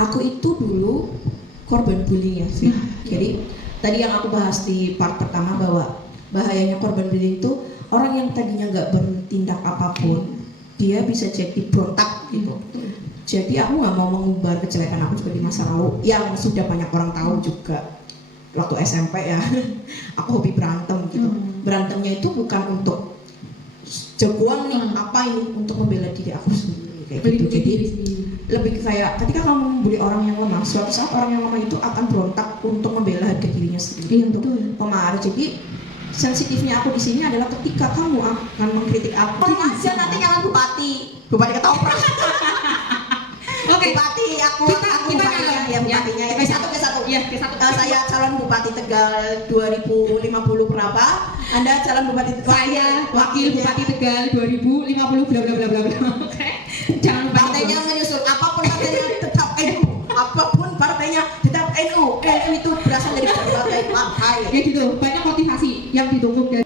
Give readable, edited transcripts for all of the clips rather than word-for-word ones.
Aku itu dulu korban bullying ya sih. Jadi tadi yang aku bahas di part pertama bahwa bahayanya korban bullying itu orang yang tadinya nggak bertindak apapun, dia bisa jadi berontak gitu. Jadi aku nggak mau mengumbar kejelekan aku juga di masa lalu yang sudah banyak orang tahu juga. Waktu SMP ya, aku hobi berantem gitu. Berantemnya itu bukan untuk jagoan nih, apa ini, untuk membela diri aku sendiri kayak gitu. Jadi lebih kayak ketika kamu membuli orang yang lemah, suatu saat orang yang lemah itu akan berontak untuk membela harga dirinya sendiri, untuk memarah. Jadi sensitifnya aku di sini adalah ketika kamu akan mengkritik aku, aja nanti nyalain bupati ketoprak. Oke. Bupati aku bupatinya ya, bupatinya ya. Ke satu. Saya calon bupati Tegal 2050 berapa? Anda calon bupati Tegal. Saya wakil bupati Tegal 2050 bla bla bla bla bla. Oke. Jangan lupa partainya menyusul apapun partainya tetap NU. Apapun partainya tetap NU. NU itu berasal dari berbagai partai. Ya gitu, banyak motivasi yang ditumpuk dari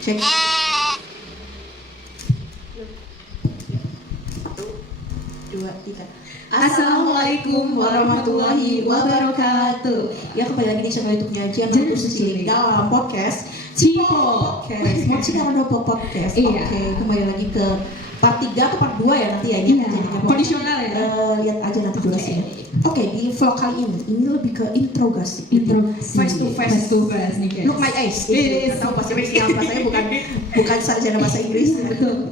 Cek. Dua, tiga. Assalamualaikum warahmatullahi wabarakatuh. Ya, kembali lagi di channel YouTube-nya Jangan Sesiling dalam podcast Cipo Podcast. Mochi Karodopo Podcast. Oke, kembali lagi ke part 3 atau part 2 ya nanti ya ini. Kondisional ya. Lihat aja nanti durasinya. Oke, di vlog kali ini lebih ke interogasi. Face to face nih guys. Look my eyes. Tahu bahasa Inggris ya, bahasanya bukan sarjana bahasa Inggris. Betul.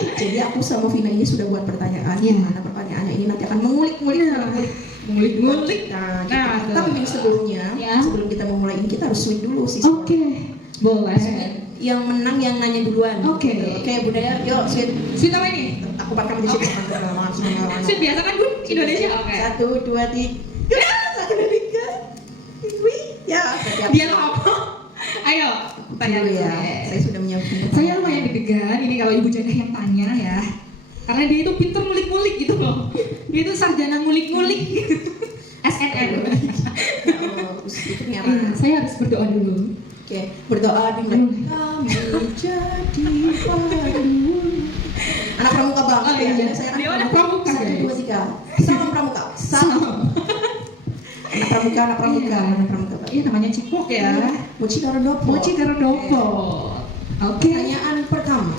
Jadi aku sama Vina ini sudah buat pertanyaan. Mana pertanyaannya ini nanti akan mengulik-ngulik. Nah, gitu. Tapi sebelumnya, sebelum kita memulai ini kita harus swing dulu sih. Oke. Boleh. Yang menang yang nanya duluan. Oke, Budaya, yuk swing. Swing apa ini? Aku pakai menjadi Swing biasa kan Bun? Indonesia. Oke. 1, 2, 3. 1, 2, 3. Wih, ya. Dia apa? Ayo, tanya dulu ya. Saya sudah menyiapkan. Saya lumayan deg-degan ini kalau Ibu Jadah yang tanya ya. Karena dia itu pintar ngulik-ngulik gitu loh. Dia itu sarjana ngulik-ngulik. SNM. Saya harus berdoa dulu. Oke, berdoa di kami jadi padu. Anak pramuka banget ya. Saya anak pramuka. 1, 2, 3. Salam pramuka. Salam. Anak pramuka. Iya namanya Cipok ya. Mochi Karodopo. Oke. Pertanyaan pertama.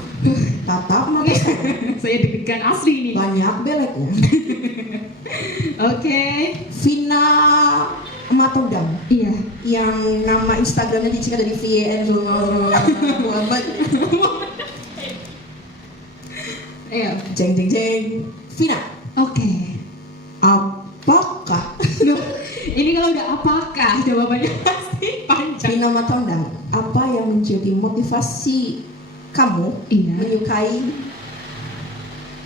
Tatap mata saya deg-degan asli nih. Banyak beleknya. Oke. Vina Matodam. Iya. Yang nama Instagramnya disingkat dari VN Muhammad. Iya. Jeng. Vina. Oke. Apakah? Ini kalau udah apakah jawabannya pasti panjang. Vina Matodam, apa yang menjadi motivasi kamu menyukai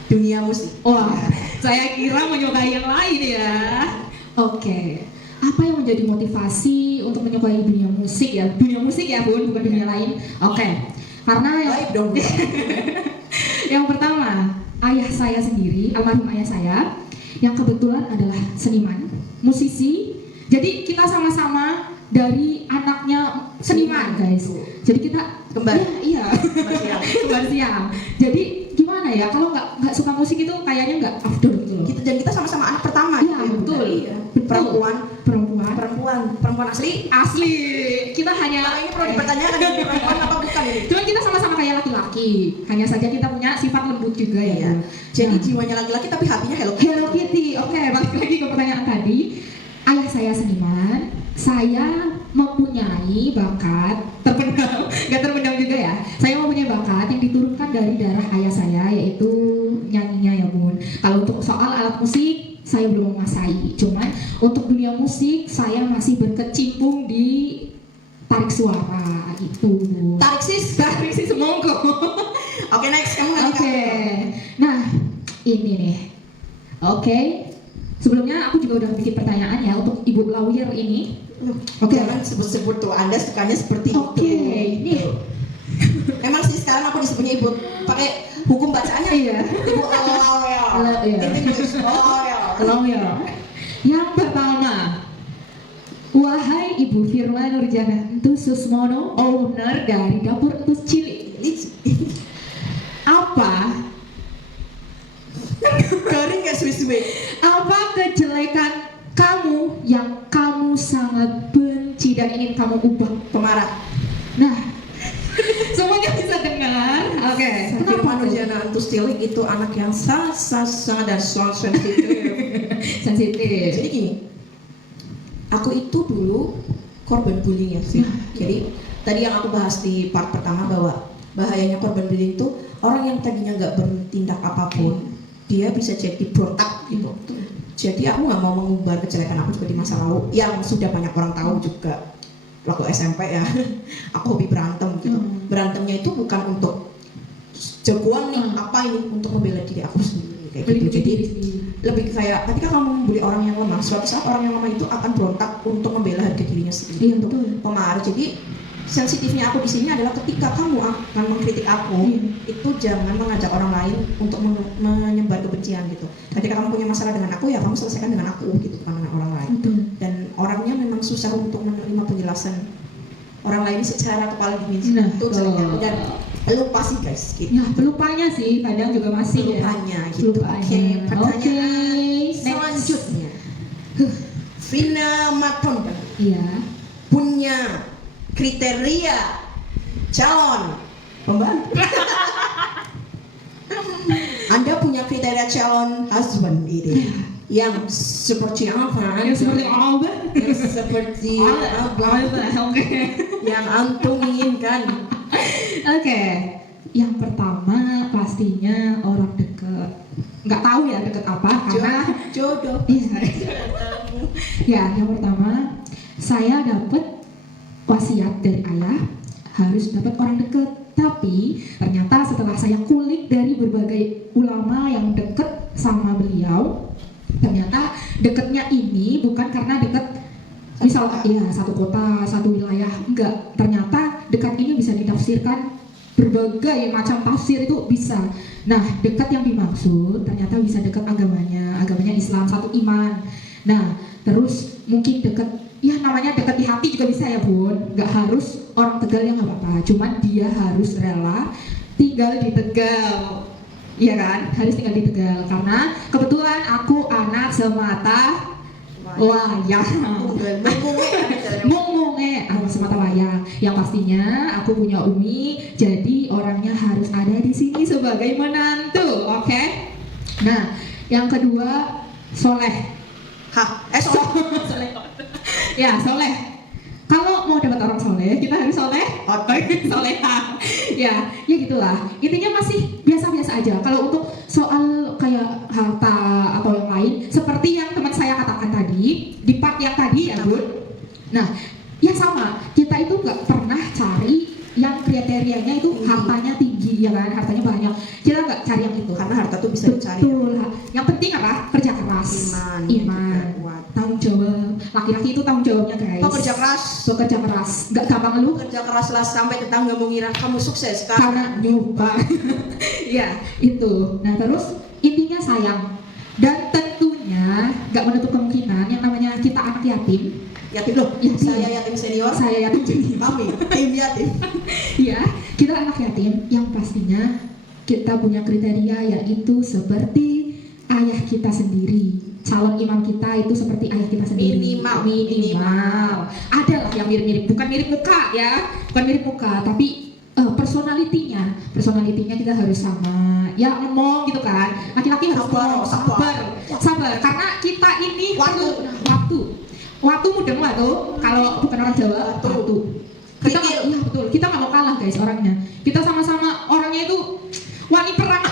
dunia musik? Wah, saya kira menyukai yang lain ya. Oke. Apa yang menjadi motivasi untuk menyukai dunia musik ya? Dunia musik ya Bun, bukan dunia lain. Oke. Karena yang pertama, ayah saya sendiri, almarhum ayah saya, yang kebetulan adalah seniman, musisi. Jadi kita sama-sama dari anaknya seniman guys. Jadi kita kembar. Iya. Kembar siang. Jadi gimana ya, kalau nggak suka musik itu kayaknya nggak afdol gitu loh. Kita sama-sama anak pertama. Iya betul. Iya. Perempuan asli. Kita hanya ini perlu dipertanyakan ini perempuan apa bukan ini. Cuman kita sama-sama kayak laki-laki. Hanya saja kita punya sifat lembut juga ya. Jadi jiwanya laki-laki tapi hatinya Hello Kitty. Oke, balik lagi ke pertanyaan tadi. Ayah saya seniman, saya mempunyai bakat nggak terpendam juga ya. Saya mempunyai bakat yang diturunkan dari darah ayah saya, yaitu nyanyinya ya Bun. Kalau untuk soal alat musik, saya belum menguasai. Cuman untuk dunia musik, saya masih berkecimpung di tarik suara itu. Tarik sis monggo. Oke, next kamu lagi. Oke. Nah, ini nih. Oke. Sebelumnya aku juga udah bikin pertanyaan ya untuk Ibu Lawyer ini. Jangan sebut-sebut tuh, Anda sukanya seperti itu. Nih. Emang sih sekarang aku disebutnya Ibu pakai hukum bacaannya. Iya. Ibu Lawyer. Yang pertama, wahai Ibu Firma Nurjana Entus Susmono, owner dari Dapur Entus Cilik. Apa Garing kayak suwe-suwe. Apa kejelekan kamu yang kamu sangat benci dan ingin kamu ubah? Pemarah. Nah, semuanya bisa dengar. Oke. Kenapa Kenapa tuh? Nurjana Antustiling itu anak yang sangat dan sangat sensitif. Sensitif. Jadi gini, aku itu dulu korban bullying ya sih. Jadi tadi yang aku bahas di part pertama bahwa bahayanya korban bullying itu orang yang tadinya nggak bertindak apapun, dia bisa jadi berontak gitu. Jadi aku nggak mau mengumbar kejelekan aku juga di masa lalu yang sudah banyak orang tahu juga. Waktu SMP ya, aku hobi berantem gitu. Berantemnya itu bukan untuk jagoan nih, apa ini, untuk membela diri aku sendiri kayak gitu. Jadi lebih kayak ketika kamu membuli orang yang lemah, suatu saat orang yang lemah itu akan berontak untuk membela harga dirinya sendiri. Iya, Untuk betul. pemarah. Jadi sensitifnya aku di sini adalah ketika kamu akan mengkritik aku, itu jangan mengajak orang lain untuk menyebar kebencian gitu. Ketika kamu punya masalah dengan aku, ya kamu selesaikan dengan aku gitu, bukan dengan orang lain. Betul. Dan orangnya memang susah untuk menerima penjelasan orang lain secara kepala dingin. Nah, Itu seringnya. Dan lupa sih guys gitu. Ya, pelupanya sih kadang juga masih Pelupanya ya. gitu. Pelupanya. Oke, pertanyaan Next. selanjutnya. Vina Matonda Iya. punya kriteria calon pembantu. Anda punya kriteria calon husband ini yang seperti apa? Yang seperti apa? Yang seperti apa? Oke. Yang antum inginkan. Oke. Yang pertama pastinya orang dekat. Nggak tahu ya deket apa karena Jodoh. iya. Ya, yang pertama saya dapat wasiat dari ayah harus dapat orang dekat. Tapi ternyata setelah saya kulik dari berbagai ulama yang deket sama beliau, ternyata deketnya ini bukan karena deket misal ya satu kota, satu wilayah, enggak. Ternyata dekat ini bisa ditafsirkan berbagai macam tafsir itu bisa. Nah, dekat yang dimaksud ternyata bisa dekat agamanya Islam, satu iman. Nah, terus mungkin dekat, ya namanya dekat di hati juga bisa ya bun. Nggak harus orang Tegal yang nggak apa-apa, cuman dia harus rela tinggal di Tegal. Iya kan, harus tinggal di Tegal karena kebetulan aku anak semata wayang. Mungunge anak semata wayang. Yang pastinya aku punya umi, jadi orangnya harus ada di sini sebagai menantu, oke? Nah, yang kedua soleh. Hah? Soleh. Ya, soleh. Kalau mau dapat orang soleh, kita harus soleh. Soleha. Ya gitulah. Intinya masih biasa-biasa aja. Kalau untuk soal kayak harta atau yang lain, seperti yang teman saya katakan tadi, di part yang tadi ya bun. Nah, ya sama. Kita itu nggak pernah cari yang kriterianya itu hartanya tinggi, ya kan? Hartanya banyak. Kita nggak cari yang itu. Karena harta tuh bisa dicari. Betul. Yang penting apa? Kerja keras. Iman. Tanggung jawab. Laki-laki itu tanggung jawabnya guys. Pekerja keras. Bekerja keras. Nggak gampang ngeluh. Kerja keras lah sampai tetangga mengira kamu sukses Karena nyumbang. Ya itu. Nah terus intinya sayang. Dan tentunya nggak menutup kemungkinan yang namanya kita anak yatim. Yatim loh. Yatim. Saya yatim senior. Saya yatim junior. Kami tim yatim. Ya, kita anak yatim yang pastinya kita punya kriteria yaitu seperti ayah kita sendiri. Calon imam kita itu seperti ayah kita sendiri. Minimal. Ada lah yang mirip-mirip, bukan mirip muka ya, bukan mirip muka, tapi personalitinya kita harus sama. Ya ngomong gitu kan. Laki-laki harus ngomong, sabar. Karena kita ini waktu mudeng waktu. Kalau bukan orang Jawa, waktu. Kita iya betul. Kita nggak mau kalah guys orangnya. Kita sama-sama orangnya itu wani perang.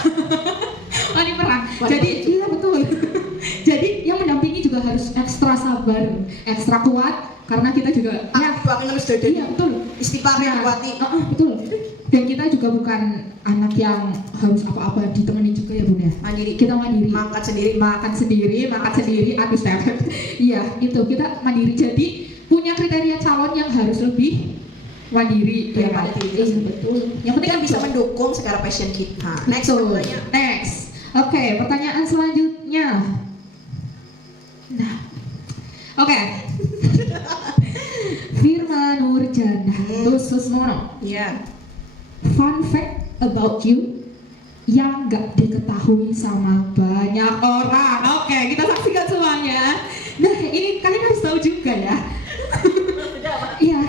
Jadi iya betul. Jadi yang mendampingi juga harus ekstra sabar, ekstra kuat karena kita juga iya betul. Istighfar ya buati. Betul. Dan kita juga bukan anak yang harus apa-apa ditemani juga ya bun ya. Mandiri. Kita mandiri. Makan sendiri, aduh step. Iya itu kita mandiri. Jadi punya kriteria calon yang harus lebih mandiri daripada diri kita sendiri. Betul. Yang penting kan bisa mendukung segala passion kita. Next. Oke, pertanyaan selanjutnya. Nah, oke. Firman Nurjana Susmono. Iya. Fun fact about you yang gak diketahui sama banyak banyak orang. Oke, kita saksikan semuanya. Nah, ini kalian harus tahu juga ya. Iya,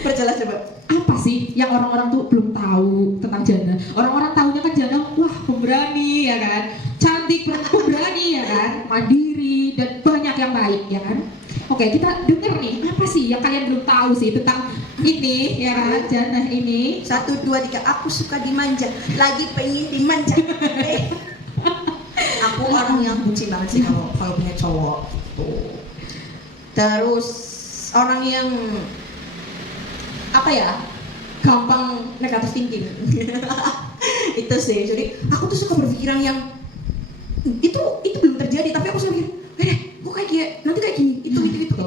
Perjelas coba. apa sih yang orang-orang tuh belum tahu tentang Jana? Orang-orang tahunya kan Jana, wah pemberani ya kan, cantik, pemberani ya kan, mandiri dan banyak yang baik ya kan. Oke, kita denger nih apa sih yang kalian belum tahu sih tentang ini ya kan, Jana ini. 1, 2, 3, aku suka dimanja, lagi pengen dimanja. Aku orang yang bucin banget sih kalau punya cowok. Tuh. Terus orang yang apa ya, gampang negatif thinking. Itu sih. Jadi aku tuh suka berpikiran yang itu belum terjadi, tapi aku selalu mikir, kok nanti kayak gini, itu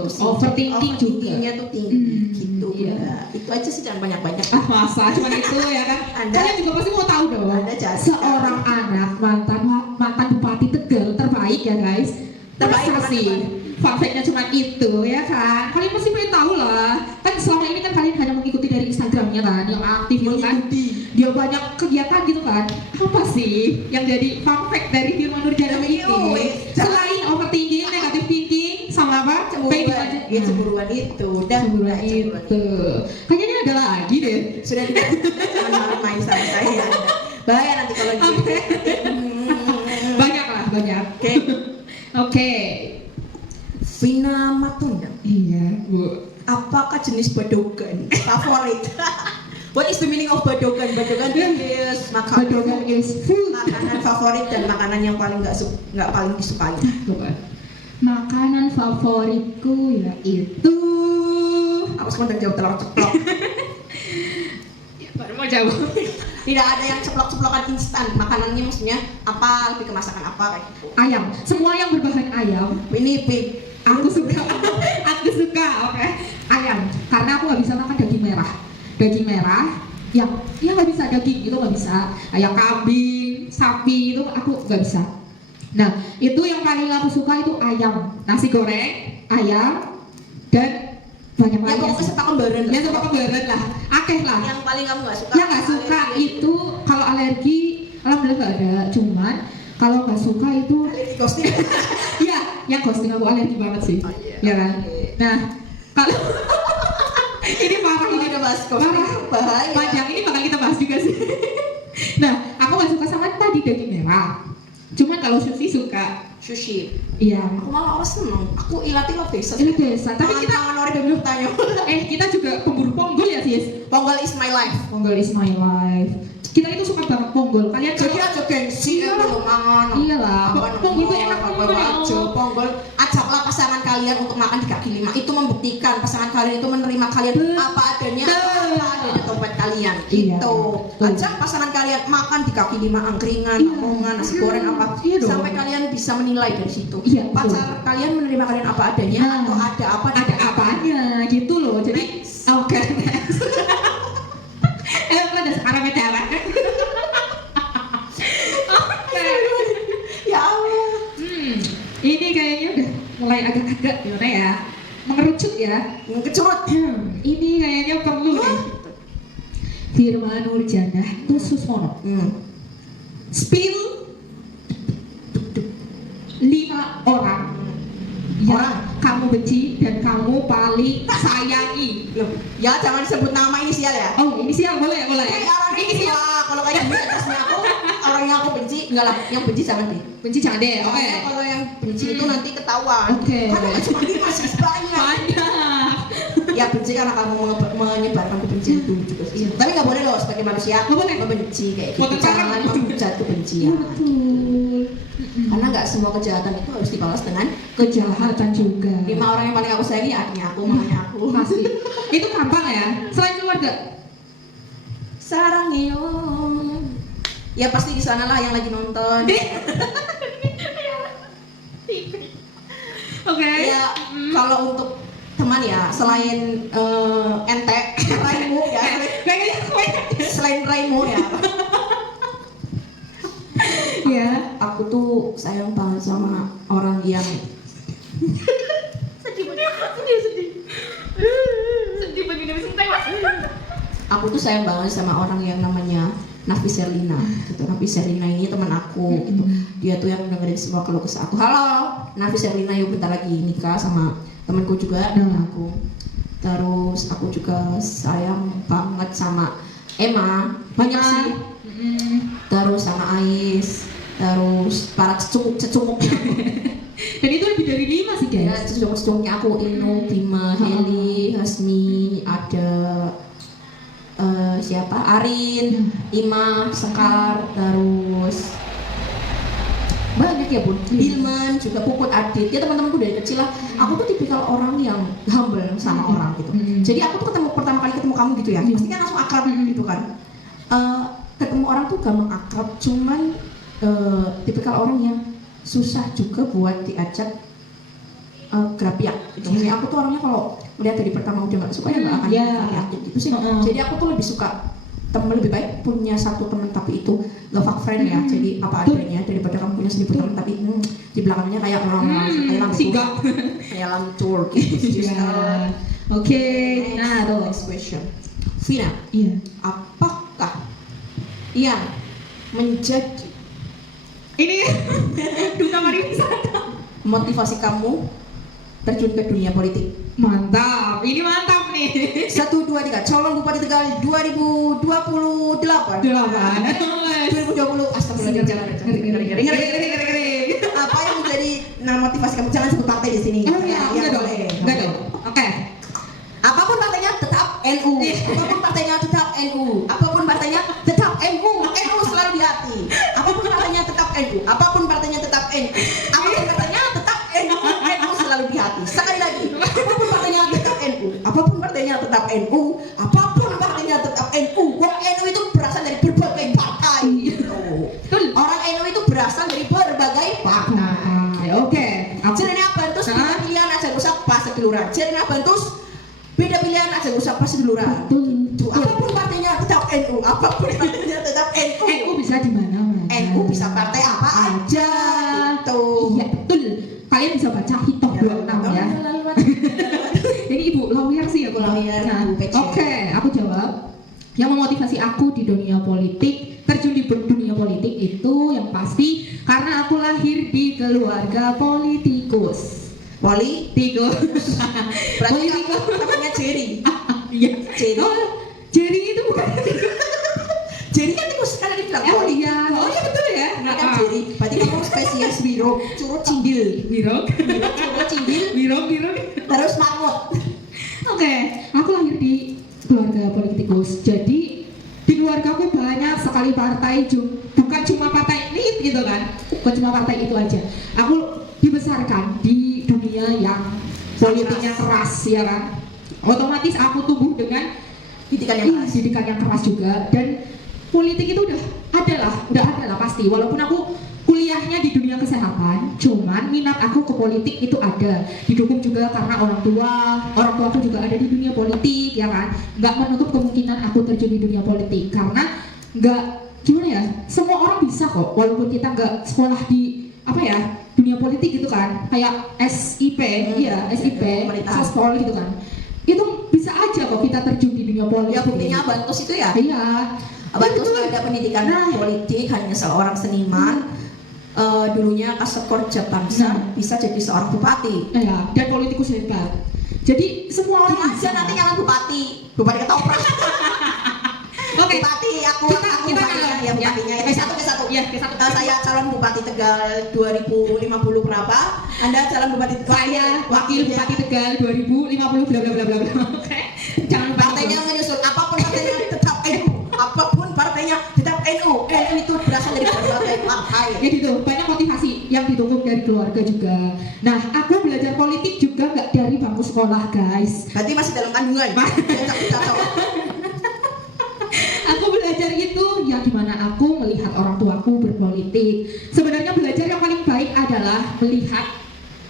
sih. Overthinking juga. Overthinkingnya tuh tinggi, gitu. Iya. Ya. Itu aja sih, jangan banyak-banyak. Masa cuma itu ya kan? Anda- Kalian juga pasti mau tahu dong. Anda jadi Seorang anak mantan bupati Tegal terbaik ya guys. Terbaik Masa apa sih? terbaik? Fun fact-nya cuma itu ya kan? Kalian pasti pengen tahu lah. Kan selama ini kan kalian hanya mengikuti dari Instagramnya kan, yang aktif gitu kan. Dia banyak kegiatan gitu kan. Apa sih yang jadi fun fact dari Firman Nurjana ini? Selain overthinking, negative thinking, sama apa? Pengen dimanja. Ya cemburuan itu, udah Cemburuan cemburuan itu. Kayaknya ini ada lagi deh. Sudah tidak, jangan main sama saya. Bahaya nanti kalau gitu. Oke. Banyak lah, banyak. Oke. Oke. Vina Matunda, Iya, Bu. apakah jenis badogan favorit? What is the meaning of badogan? Badogan is Badogan is food. makanan favorit dan makanan yang paling nggak paling disukai. Bukan. Makanan favoritku yaitu Aku sekarang jawab telur ceplok. baru mau jawab. Tidak ada yang ceplok-ceplokan instan. Makanannya maksudnya apa? Lebih ke masakan apa kayak gitu. Ayam. Semua yang berbahan ayam. Ini pig. Aku suka. Aku suka. Oke. Ayam. Karena aku nggak bisa makan daging merah. Daging merah yang nggak bisa, daging itu nggak bisa. Ayam kambing, sapi itu aku nggak bisa. Nah, itu yang paling aku suka itu ayam, nasi goreng, ayam, dan banyak Ya lagi. pokoknya sepak kembaran. Ya sama kembaran lah, akeh lah. Yang paling kamu nggak suka? Yang nggak suka itu kalau alergi, alhamdulillah nggak ada. Cuman kalau nggak suka itu, Alergi ghosting. ya, yang ghosting aku alergi banget sih, Oh, iya. ya kan. Oke. Nah, kalau ini parah Kalau ini, udah bahas ghosting parah, bahaya. panjang ini bakal kita bahas juga sih. Nah, aku nggak suka sama tadi daging merah. Cuman kalau sushi suka. Sushi. Iya. Aku malah orang seneng. Aku ilat-ilat desa. Ini desa. Tapi kita tangan orang dulu tanya. kita juga pemburu ponggol ya sis. Ponggol is my life. Ponggol is my life. Kita itu suka banget ponggol. Kalian Jadi aja gengsi Iya. belum mangan. Iyalah. Ponggol itu enak banget aja. ya. Ponggol, ajaklah pasangan kalian untuk makan di kaki lima. Itu membuktikan pasangan kalian itu menerima kalian apa adanya, apa adanya dompet kalian. Iya. Itu. Betul. Ajak pasangan kalian makan di kaki lima, angkringan, Iya. omongan, nasi goreng apa. Iya dong. Sampai kalian bisa menilai dari situ. Iya, betul. Pacar kalian menerima kalian apa adanya Nah, atau ada apa di ada kaki apanya gitu loh. Jadi Next. oke. Next. Ada sekarang beda. Ya Allah. Ini kayaknya udah mulai agak-agak gimana ya? Mengerucut ya. Kecurut. Ini kayaknya perlu nih. Firman Nurjana Tussuswono. Spill 5 orang yang Orang. kamu benci dan kamu paling sayangi. Loh, ya jangan sebut nama inisial ya. Oh, inisial boleh, boleh. Ini orang Inisial. Wah, kalau kayak gini atasnya aku orang yang aku benci, enggak lah, yang benci jangan deh. Benci jangan deh, oke. Soalnya kalau yang benci itu nanti ketahuan. Oke. Karena nggak cuma 5 sih banyak. Banyak. Ya benci karena kamu menyebarkan kebencian itu juga sih. Tapi nggak boleh loh sebagai manusia Nggak boleh. membenci kayak gitu. Potensi Jangan kan? menghujat Iya kebencian. betul. Karena nggak semua kejahatan itu harus dibalas dengan Kejahatan juga. 5 orang yang paling aku sayangi adiknya aku, mamanya aku. Pasti. Itu gampang ya. Selain keluarga. Sarangyo. Ya pasti di sana lah yang lagi nonton. Oke. Ya kalau untuk teman ya selain ente Raimu ya, selain Raimu ya, Ya. aku tuh sayang banget sama orang yang Sedih begini sentai mas. aku tuh sayang banget sama orang yang namanya Nafis Erlina gitu. Nafis Erlina ini teman aku gitu. Dia tuh yang dengerin semua keluh kesah aku. Halo, Nafis Erlina, yuk bentar lagi nikah sama temanku juga dan aku. Terus aku juga sayang banget sama Emma, banyak sih. Terus sama Ais, terus para cecunguknya. Dan itu lebih dari 5 sih Ya, guys. cecunguk-cecunguknya aku, Inu, Bima, Heli, Hasmi, ada siapa? Arin, Ima, Sekar, terus banyak ya Bun. Hilman, juga Puput, Adit. Ya teman-temanku dari kecil lah. Aku tuh tipikal orang yang humble sama orang gitu. Jadi aku tuh pertama kali ketemu kamu gitu ya. Pasti kan langsung akrab gitu kan. Ketemu orang tuh gampang akrab, cuman tipikal orang yang susah juga buat diajak gerapiak gitu. Maksudnya aku tuh orangnya kalau melihat dari pertama udah gak suka ya gak akan gerapiak gitu sih. Jadi aku tuh lebih suka lebih baik punya satu teman tapi itu gak fuck friend ya. Jadi apa adanya daripada kamu punya 1000 teman tapi di belakangnya kayak orang kayak Sigap. kayak lamcur gitu. Oke, nah tuh. Next question. Vina, Iya. apakah Ian menjadi Ini duta pariwisata. motivasi kamu terjun ke dunia politik? Mantap, ini mantap nih. 1, 2, 3, calon Bupati Tegal 2028. 2020, astagfirullahaladzim. Ngeri. Apa yang menjadi motivasi kamu? Jangan sebut partai di sini. Oh iya, Ya, enggak dong. boleh. Enggak dong. Oke. Apapun partainya tetap NU. Apapun partainya tetap NU. Apapun partainya tetap NU. NU selalu di hati. Apapun partainya tetap NU. Apapun partainya tetap NU. Apapun partainya tetap NU. NU selalu di hati. Sekali lagi. Apapun partainya tetap NU. Apapun partainya tetap NU. Apapun partainya tetap NU. Wong NU itu berasal dari berbagai partai. Orang NU itu berasal dari berbagai partai. Oke. Jadi apa? Terus beda pilihan aja gak usah pas seduluran. Jadi apa? Terus beda pilihan aja gak usah pas seduluran. Betul. Apapun partainya tetap NU. Apapun partainya tetap NU. NU bisa di mana-mana. NU bisa partai apa aja. Gitu. Iya betul. Kalian bisa baca Hitoh 26 ya. Ini ibu lawyer sih aku Lawyer, Nah, Bu Pece. oke, aku jawab. Yang memotivasi aku di dunia politik, terjun di dunia politik itu yang pasti karena aku lahir di keluarga politikus. Politikus. Berarti Politikus. kamu namanya Jerry. Iya. Jerry. Oh, jadi itu bukan. Jerry kan tikus kan ada bilang Oh politik. iya. Oh iya betul ya. Kan Jerry. Berarti kamu spesies biro, curut cindil. Birok. Curut cindil. Birok. Terus mamut. Oke, aku lahir di keluarga politikus. Jadi di keluarga aku banyak sekali partai, bukan cuma partai ini gitu kan, bukan cuma partai itu aja. Aku dibesarkan di dunia yang politiknya keras ya kan. Otomatis aku tumbuh dengan Didikan yang keras. didikan yang keras juga, dan politik itu udah ada lah pasti. Walaupun aku kuliahnya di dunia kesehatan, cuman minat aku ke politik itu ada. Didukung juga karena orang tuaku juga ada di dunia politik ya kan. Nggak menutup kemungkinan aku terjun di dunia politik karena nggak gimana ya, semua orang bisa kok walaupun kita nggak sekolah di apa ya dunia politik gitu kan, kayak SIP ya SIP Pemerintahan. sospol gitu kan, itu bisa aja kok kita terjun di dunia politik. Ya buktinya Bantus itu ya. Iya. Bantus Betul. ada pendidikan Nah. politik, hanya seorang seniman. Dulunya Kasekor Japangsa bisa jadi seorang bupati. Ya, dan politikus hebat. Jadi semua orang Aja nanti nyalon bupati ketoprak. Oke. Bupati aku Kita bupatinya nyalon. ya bupatinya ya. Ke satu. Ya, ke satu. Saya calon bupati Tegal 2050 berapa? Anda calon bupati Tegal. Saya wakil Bupati Tegal 2050 bla bla bla bla bla. Oke. Jangan lupa Partainya menyusul apapun partainya tetap NU. Apapun partainya tetap NU. NU itu berasal dari berbagai partai. ya gitu, banyak motivasi yang didukung dari keluarga juga. Nah, aku belajar politik juga nggak dari bangku sekolah, guys. Berarti masih dalam kandungan. Cocok. Aku belajar itu ya gimana aku melihat orang tuaku berpolitik. Sebenarnya belajar yang paling baik adalah melihat,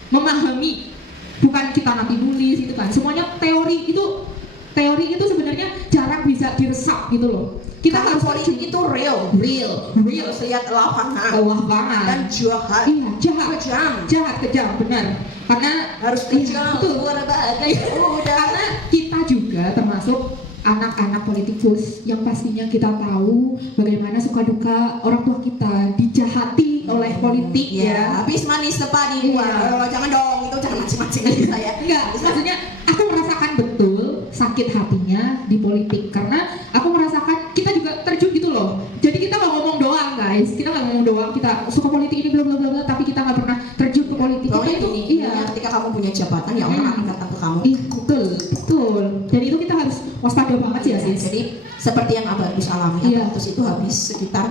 memahami, bukan kita nanti nulis itu kan. Semuanya teori itu sebenarnya jarang bisa diresap gitu loh. Kita Karena harus politik itu real. Harus lihat lapangan bawah banget. dan jahat. Iya, Kejam. kejam, benar. Karena Harus iya, kejam. betul. Berbagai udah. Karena kita juga termasuk anak-anak politikus yang pastinya kita tahu bagaimana suka duka orang tua kita dijahati oleh politik ya. Habis manis tepadi Iya. jangan dong, itu jangan mancing-mancing lagi saya. Enggak, maksudnya aku merasakan betul sakit hatinya di politik karena aku merasakan kita juga terjun gitu loh. Jadi kita nggak ngomong doang guys, kita nggak ngomong doang kita suka politik ini bla bla bla bla, tapi kita nggak pernah terjun ke politik. Pokoknya Kita itu gini, iya. ketika kamu punya jabatan ya orang akan datang ke kamu. Iya, betul, betul. Jadi itu kita harus waspada banget sih ya sis. Jadi seperti yang Abah Agus alami, Iya. Abah Agus itu habis sekitar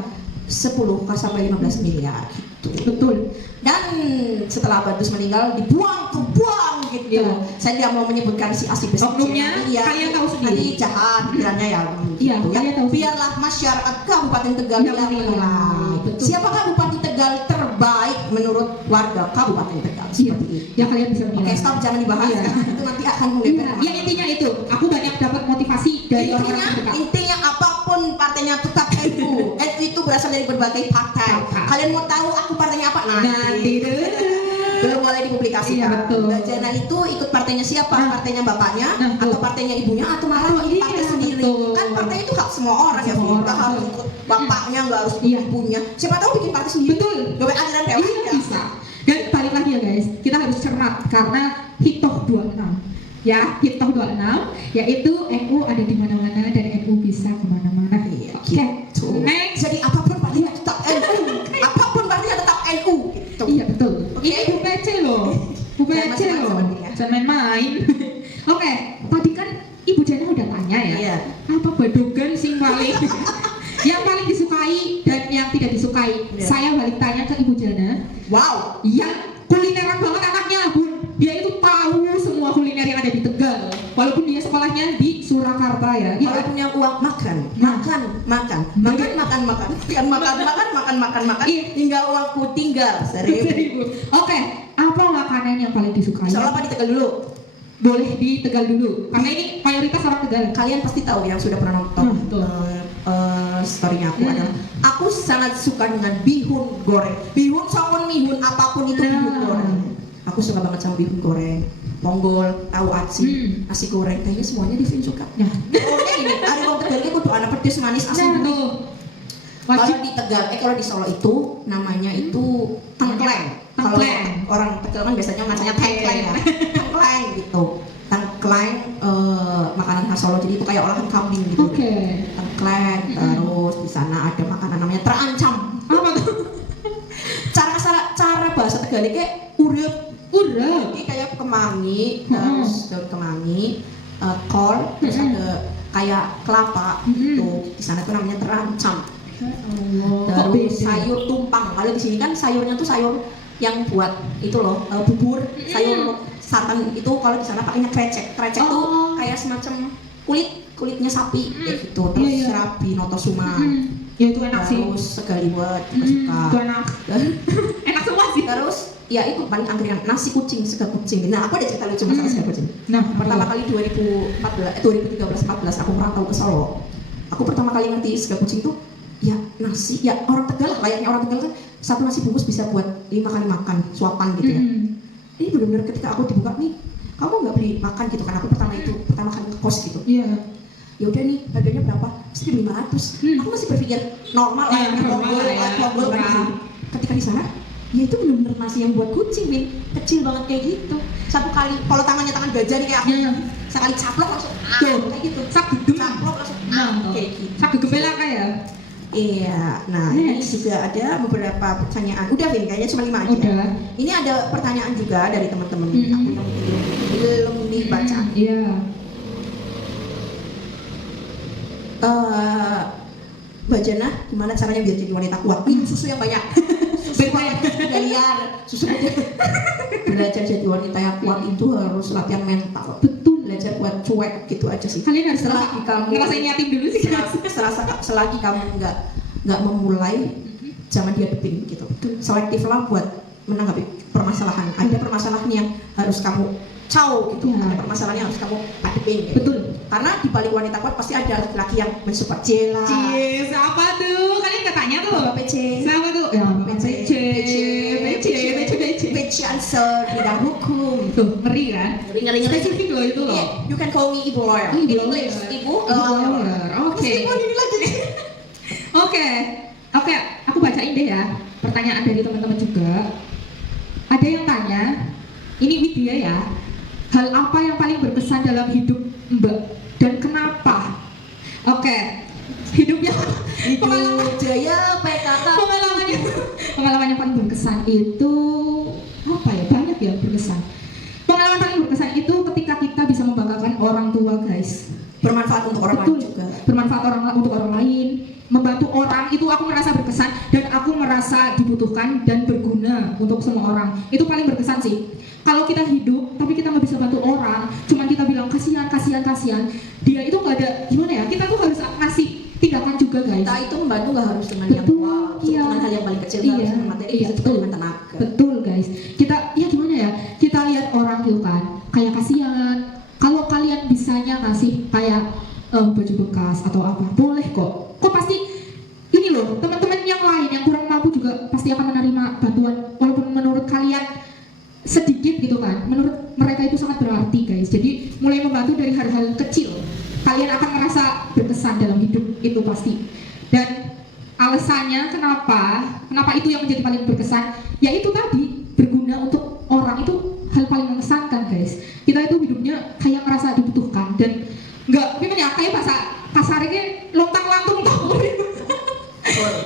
10 sampai 15 miliar gitu. Betul. Dan setelah Abah Agus meninggal dibuang gitu. Iya. Saya tidak mau menyebutkan si asli besi. Oknumnya, kalian tahu sendiri. Nanti jahat pikirannya ya. Iya, gitu, ya. kalian tahu. Biarlah masyarakat Kabupaten Tegal Yang yang menilai. menilai. Betul. Siapakah Bupati Tegal terbaik menurut warga Kabupaten Tegal? Iya. Seperti itu. Ya kalian bisa Oke, menilai. stop, jangan dibahas Iya. karena itu nanti akan Iya, melebar. ya intinya itu. Aku banyak dapat motivasi dari orang-orang Intinya, terdekat. intinya apapun partainya tetap NU. NU itu berasal dari berbagai partai. Partai. Kalian mau tahu aku partainya apa? Nanti dulu. Belum boleh dipublikasikan. Iya, betul. Mbak Jana itu ikut partainya siapa? Nah. Partainya bapaknya Nah, atau betul. partainya ibunya atau malah Oh, ikut iya, partai sendiri? betul. Kan partai itu hak semua orang ya. Semua Nggak orang, harus betul. ikut bapaknya, nggak harus ikut Iya. ibunya. Siapa tahu bikin partai sendiri. Betul. Gak aliran dewa. Iya bisa. Dan balik lagi ya guys, kita harus cermat karena hitoh 26. Ya, hitoh 26 yaitu NU ada di mana-mana dan NU bisa kemana-mana. Iya, Oke, gitu. next. Jadi apapun partainya tetap NU. Apapun partainya tetap NU. Gitu. Iya betul. Oke. Ini Bu PC loh. Bu Jangan PC macam-macam loh. sama dia. Jangan main-main. Oke, tadi kan Ibu Jana udah tanya ya. Iya. Apa badogan sing paling yang paling disukai dan yang tidak disukai? Iya. Saya balik tanya ke Ibu Jana. Wow. Yang kulineran banget anaknya, Bun. Dia itu tahu semua kuliner yang ada di Tegal. Walaupun dia sekolahnya di Surakarta ya. Iya. Kalau punya uang makan, makan, makan, makan, makan, makan, Iya. hingga uangku tinggal 1.000. Oke, apa makanan yang paling disukai? Soal apa di Tegal dulu? Boleh di Tegal dulu. Karena ini mayoritas orang Tegal. Kalian pasti tahu yang sudah pernah nonton Betul. storynya aku adalah aku sangat suka dengan bihun goreng. Bihun sawon mihun apapun itu bihun Nah. goreng. Aku suka banget sama bihun goreng, ponggol, tahu aci, nasi goreng, kayaknya semuanya Divin suka. Nah, Pokoknya gini, ada wong Tegal itu kudu anak pedes manis asli nah gurih. tuh. Kalau Wajib. di Tegal, kalau di Solo itu namanya itu tengkleng. Kalau Tengkleng. orang Tegal kan biasanya ngacanya tengkleng ya, tengkleng gitu. Tengkleng makanan khas Solo, jadi itu kayak olahan kambing gitu. Oke. Tengkleng, terus di sana ada makanan namanya terancam. Apa tuh? Cara bahasa Tegal kayak urip. Udah. Jadi kayak kemangi, terus daun kemangi, kol, terus ada kayak kelapa gitu. Di sana tuh namanya terancam. Oh, kok Terus beda? sayur tumpang. Kalau di sini kan sayurnya tuh sayur yang buat itu loh, bubur, sayur santan itu. Kalau di sana pakainya krecek. Krecek tuh Oh. kayak semacam kulitnya sapi kayak gitu. Terus Iya, iya. serabi, noto suma. Ya itu enak sih. Terus segaliwet juga suka. Itu enak. Enak semua sih. Terus ya itu paling angkringan nasi kucing, sega kucing. Nah, aku ada cerita lucu masalah sega kucing. Nah, Pertama kali 2013-14 aku merantau ke Solo. Aku pertama kali ngerti sega kucing tuh ya nasi, ya orang Tegal lah, layaknya orang Tegal kan satu nasi bungkus bisa buat 5 kali makan, suapan gitu ya. Ini benar-benar ketika aku dibuka nih, kamu nggak beli makan gitu kan? Aku pertama kali ke kos gitu. Iya. Ya udah nih, harganya berapa? 1.500. Aku masih berpikir normal lah, Ya, normal lah ya, ponggol kan di murah. sini. Ketika di sana, ya itu benar-benar nasi yang buat kucing, Win. Kecil banget kayak gitu. Satu kali, kalau tangannya tangan gajah nih kayak aku, Iya. sekali caplok langsung Tuh, kayak gitu. sak gegem. Caplok langsung Nah, kayak gitu. sak gegem lah kayak. Iya, nah ini Next. juga ada beberapa pertanyaan. Udah, Vin, kayaknya cuma 5 aja. Udah. Ini ada pertanyaan juga dari teman-teman Mm-mm. aku yang belum dibaca. Iya. Mbak Jana, gimana caranya biar jadi wanita kuat? Minum susu yang banyak. Susu banyak, sudah liar. Susu banyak. Belajar jadi wanita yang kuat itu harus latihan mental. Betul. Belajar buat cuek gitu aja sih. Kalian harus Selagi kamu ngerasain yatim dulu sih guys. selagi kamu nggak memulai, jangan dihadapin gitu. Selektif lah buat menanggapi permasalahan. Ada permasalahan yang harus kamu caw gitu. Ya. Ada permasalahan yang harus kamu hadapin. Gitu. Betul. Karena di balik wanita kuat pasti ada laki-laki yang mensupport. Jela. Cie, siapa tuh? Kalian nggak tanya tuh? PC. Siapa tuh? Ya, PC. PC. Pecian sebidang hukum. Tuh, ngeri kan? Ngeri. Spesifik loh itu loh. Yeah, you can call me Ibu lawyer. Oh, Ibu In lawyer. English, Ibu Lawyer. lawyer. Oke. Meskipun ini lagi nih. Oke, aku bacain deh ya pertanyaan dari teman-teman juga. Ada yang tanya, ini Widya ya, hal apa yang paling berkesan dalam hidup Mbak dan kenapa? Oke, hidupnya pengalaman Jaya PKK. pengalaman yang paling berkesan itu apa ya? Banyak ya berkesan. Pengalaman paling berkesan itu ketika kita bisa membanggakan orang tua, guys. Bermanfaat untuk orang lain juga. Bermanfaat untuk orang lain, membantu orang, itu aku merasa berkesan dan aku merasa dibutuhkan dan berguna untuk semua orang. Itu paling berkesan sih. Kalau kita hidup tapi kita nggak bisa bantu orang, cuman kita bilang kasihan, dia itu nggak ada gimana ya? Kita tuh harus ngasih tindakan juga, guys. Kita itu membantu nggak harus dengan yang Betul, wow, iya. dengan hal yang paling kecil, Iya, harus dengan materi, iya, bisa juga betul. dengan tenaga. Betul, guys. Kita ya gimana ya? Kita lihat orang gitu kan, kayak kasihan. Kalau kalian bisanya ngasih kayak baju bekas atau apa, boleh kok. Kok pasti ini loh, teman-teman yang lain yang kurang mampu juga pasti akan menerima bantuan walaupun menurut kalian sedikit gitu kan. Menurut mereka itu sangat berarti, guys. Jadi mulai membantu dari hal-hal kecil. Kalian akan merasa berkesan dalam hidup itu pasti. Dan alasannya kenapa itu yang menjadi paling berkesan, yaitu tadi berguna untuk orang itu hal paling mengesankan, guys. Kita itu hidupnya kayak merasa dibutuhkan dan nggak gimana ya, kayak bahasa kasarnya lontang lantung tau.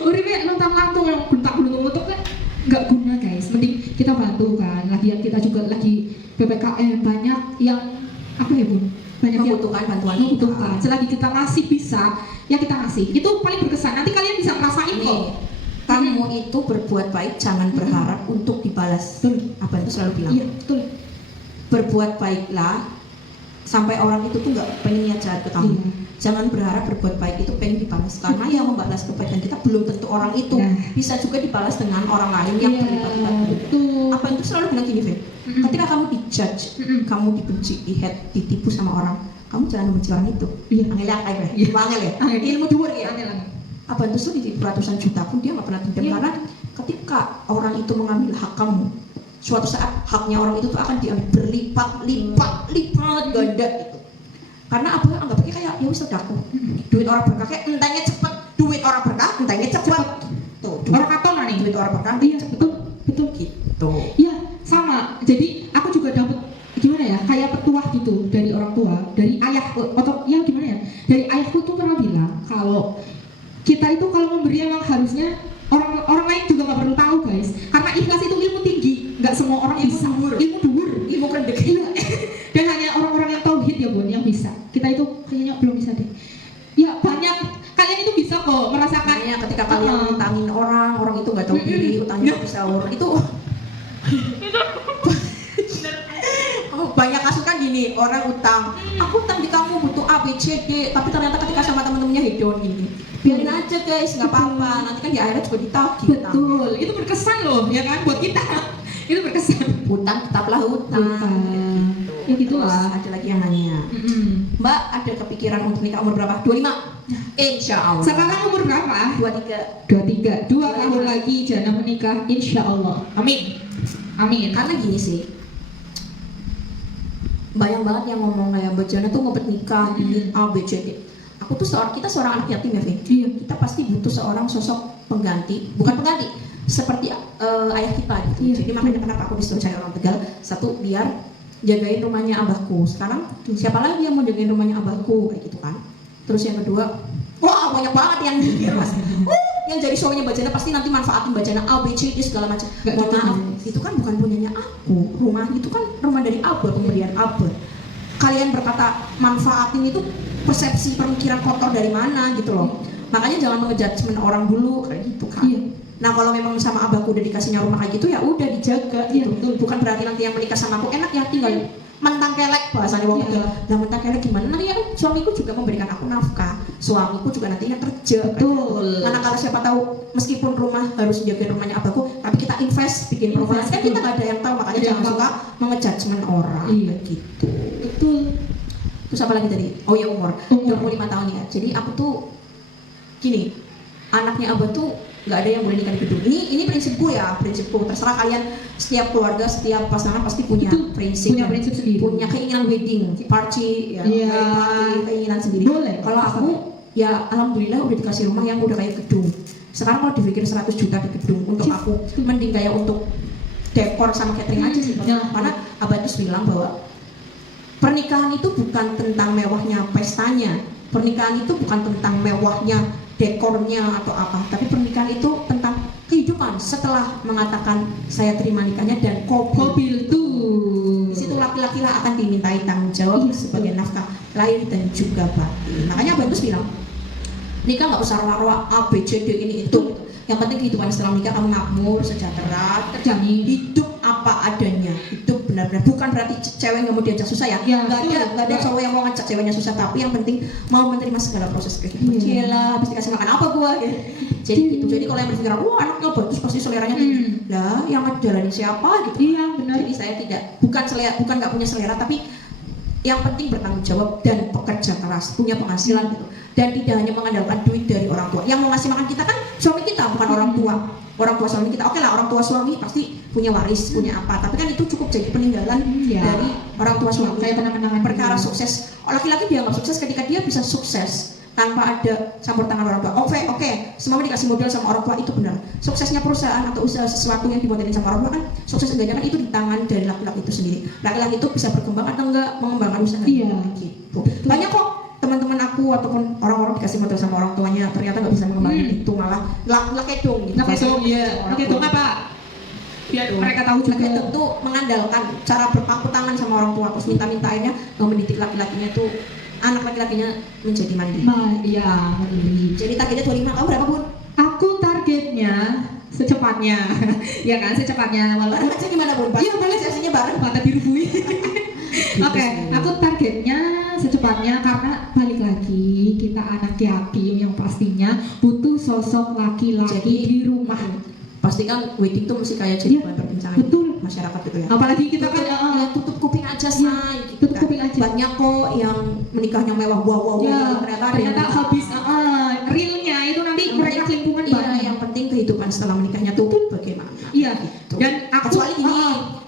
Uripnya lontang lantung yang bentak beluntung kan nggak guna, guys. Mending kita bantu kan. Lagian kita juga lagi PPKM, banyak yang apa ya Bun? Banyak Membutuhkan bantuan yang membutuhkan. Selagi kita masih bisa, ya kita kasih. Itu paling berkesan. Nanti kalian bisa ngerasain kok. Nih, kamu itu berbuat baik jangan berharap untuk dibalas. Betul. Apa itu selalu bilang? Iya, betul. Berbuat baiklah sampai orang itu tuh nggak pengen niat jahat ke kamu. Iya. Jangan berharap berbuat baik itu pengen dibalas, karena yang membalas kebaikan kita belum tentu orang itu. Nah. Bisa juga dibalas dengan orang lain yang Iya, terlibat kita. betul. Apa itu selalu bilang gini, Vin? Mm-mm. Ketika kamu dijudge, Mm-mm. kamu dibenci, di-hate, ditipu sama orang, kamu jangan membenci orang itu. Iya. Angel ya, kayak Iya. angel ya. Angel. Ilmu dhuwur ya. Angel. Apa itu tuh di ratusan juta pun dia nggak pernah dendam, Iya. karena ketika orang itu mengambil hak kamu, suatu saat haknya orang itu tuh akan diambil berlipat ganda gitu. Karena apa, anggapnya kayak ya wis aku duit orang berkah kayak entengnya cepet, duit orang berkah entengnya cepet tuh, Orang katongan nih. duit orang berkah Iya, betul, betul. gitu. Iya, sama. Jadi aku juga dapat gimana ya, kayak petuah gitu dari orang tua, dari ayahku atau ya gimana ya, dari ayahku tuh pernah bilang kalau kita itu kalau memberi emang harusnya orang lain juga nggak perlu tahu, guys, karena ikhlas itu ilmu tinggi, nggak semua orang Ilmu bisa. dhuwur. Ilmu dhuwur. Ilmu kendek. Iya. Dan hanya orang-orang yang tauhid ya Bun yang bisa. Kita itu kayaknya belum bisa deh. Ya banyak kalian itu bisa kok merasakan. Makanya ketika kalian utangin orang itu nggak tahu diri, utangnya nggak bisa itu. Oh, banyak kasus kan gini, orang utang, aku utang di kamu butuh A, B, C, D, tapi ternyata ketika sama temen-temennya hedon gini, biarin aja guys, nggak apa-apa, nanti kan di akhirat juga ditagih. Betul, itu berkesan loh ya kan buat kita. Itu berkesan. Hutang tetaplah hutang. Ya gitulah. Terus ada lagi yang nanya, Mbak ada kepikiran untuk nikah umur berapa? 25? Insya Allah. Sekarang umur berapa? 23. 23. 2 tahun lagi jana menikah, insya Allah. Amin. Amin. Karena gini sih, banyak banget yang ngomong kayak Mbak Jana tuh ngobrol nikah, ini A, B, C, D. Kita seorang anak yatim ya, Vin. Iya. Kita pasti butuh seorang sosok pengganti, bukan pengganti, seperti ayah kita gitu. Iya. Jadi makanya kenapa aku disuruh cari orang Tegal, satu biar jagain rumahnya abahku. Sekarang siapa lagi yang mau jagain rumahnya abahku kayak gitu kan. Terus yang kedua, wah banyak banget yang mikir mas. Yang jadi suaminya Mbak Jana pasti nanti manfaatin Mbak Jana A, B, C, D segala macam. Gak Mohon gitu, maaf, guys. itu kan bukan punyanya aku. Rumah itu kan rumah dari Abah, pemberian Abah. Kalian berkata manfaatin itu persepsi pemikiran kotor dari mana gitu loh. Makanya jangan mengejudgement orang dulu kayak gitu kan. Iya. Nah kalau memang sama abahku udah dikasihnya rumah kayak gitu ya udah dijaga Iya, gitu. betul. Bukan berarti nanti yang menikah sama aku enak ya tinggal mentang kelek bahasanya wong Iya. Tegal. Nah mentang kelek gimana? Nanti ya suamiku juga memberikan aku nafkah. Suamiku juga nantinya kerja. Betul. Karena kalau siapa tahu meskipun rumah harus menjaga rumahnya abahku, tapi kita invest bikin perumahan kan kita nggak ada yang tahu, makanya Iya, jangan Pak. suka mengejudgement orang Iya. kayak gitu. Betul. Terus apa lagi tadi? Oh ya umur 25 tahun ya. Jadi aku tuh gini, anaknya abah tuh nggak ada yang boleh nikah di gedung. Ini prinsipku ya, prinsipku. Terserah kalian, setiap keluarga, setiap pasangan pasti punya Betul, prinsip, punya prinsip sendiri. punya keinginan wedding party, ya, Iya. wedding party, keinginan sendiri. Boleh. Kalau aku, ya alhamdulillah udah dikasih rumah yang udah kayak gedung. Sekarang kalau dipikir 100 juta di gedung untuk aku, mending kayak untuk dekor sama catering aja sih. Karena Abah itu bilang bahwa pernikahan itu bukan tentang mewahnya pestanya, pernikahan itu bukan tentang mewahnya dekornya atau apa, tapi pernikahan itu tentang kehidupan setelah mengatakan saya terima nikahnya dan Mobil tuh. di situ laki-laki lah akan dimintai tanggung jawab sebagai nafkah lahir dan juga batin. Makanya Abah Gus bilang nikah nggak usah roa-roa A B C D ini itu. Yang penting kehidupan setelah nikah kamu makmur, sejahtera, Terjamin. hidup apa adanya, hidup benar-benar. Bukan berarti cewek nggak mau diajak susah ya. Ya, Nggak ada cowok yang mau ngajak ceweknya susah, tapi yang penting mau menerima segala proses kehidupan. Iya. Cila, habis dikasih makan apa gua? Ya. Jadi gitu. Jadi kalau yang berpikiran, wah anaknya bagus pasti seleranya tinggi. Lah, yang jalanin siapa gitu. Iya benar. Jadi saya bukan nggak punya selera, tapi yang penting bertanggung jawab dan pekerja keras, punya penghasilan gitu. Dan tidak hanya mengandalkan duit dari orang tua. Yang mau ngasih makan kita kan suami kita, bukan orang tua. Orang tua suami kita, oke lah orang tua suami pasti punya waris, punya apa. Tapi kan itu cukup jadi peninggalan Iya. dari orang tua suami. Kayak kenangan-kenangan Perkara gitu. sukses, laki-laki dianggap sukses ketika dia bisa sukses tanpa ada campur tangan orang tua. Oke, semua dikasih modal sama orang tua itu benar. Suksesnya perusahaan atau usaha sesuatu yang dimodalin sama orang tua kan sukses enggaknya kan itu di tangan dari laki-laki itu sendiri. Laki-laki itu bisa berkembang atau enggak mengembangkan usaha. Iya. Gitu. Banyak kok teman-teman aku ataupun orang-orang dikasih modal sama orang tuanya ternyata nggak bisa mengembangkan itu, malah lakedong gitu. Lakedong, iya. Lakedong apa? Biar mereka tahu juga. Lakedong tuh mengandalkan cara berpangku tangan sama orang tua, terus minta-mintainnya mendidik laki-lakinya tuh, anak laki-lakinya menjadi mandiri. Iya, mandiri. Jadi targetnya 25, kamu berapa Bun? Aku targetnya secepatnya, ya kan secepatnya. Bareng Walaupun aja gimana Bun? Iya, boleh. Sesinya bareng. mata biru bui. Oke, aku targetnya secepatnya karena balik lagi kita anak yatim yang pastinya butuh sosok laki-laki Jadi, di rumah. Pastikan wedding tuh mesti kayak jadi Iya, bahan perbincangan betul. masyarakat gitu ya. Apalagi kita kan Ya, tutup kuping aja say, gitu tutup kan. kuping aja. Banyak kok yang menikahnya mewah wow ya, ternyata ada yang ternyata habis realnya itu nanti Yang mereka penting- kelimpungan iya, banget. yang penting kehidupan setelah menikahnya tuh bagaimana. Iya. Gitu. Dan aku kecuali gini,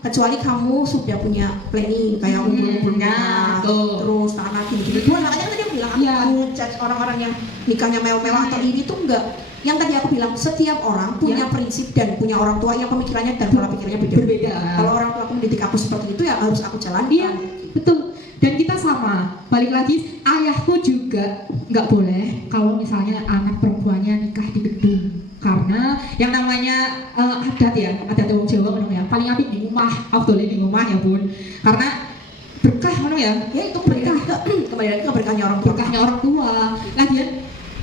kecuali kamu sudah punya planning kayak ngumpul-ngumpul Nah, nikah, tuh. terus tahan lagi gitu. Tuhan makanya tadi aku bilang Iya. aku ngejudge orang-orang yang nikahnya mewah-mewah atau ini tuh enggak. Yang tadi aku bilang setiap orang punya prinsip dan punya orang tua yang pemikirannya dan pola pikirnya Berbeda. Kalau orang tua aku mendidik aku seperti itu ya harus aku jalankan. Iya, betul. Dan kita sama. Balik lagi, ayahku juga nggak boleh kalau misalnya anak perempuannya nikah di gedung. Karena yang namanya adat ya, adat wong Jawa kan ya. Paling apik di rumah, afdolnya di rumah ya Bun. Karena berkah kan ya. Ya itu kembali lagi ke berkahnya orang tua. Berkahnya orang tua. Lagian,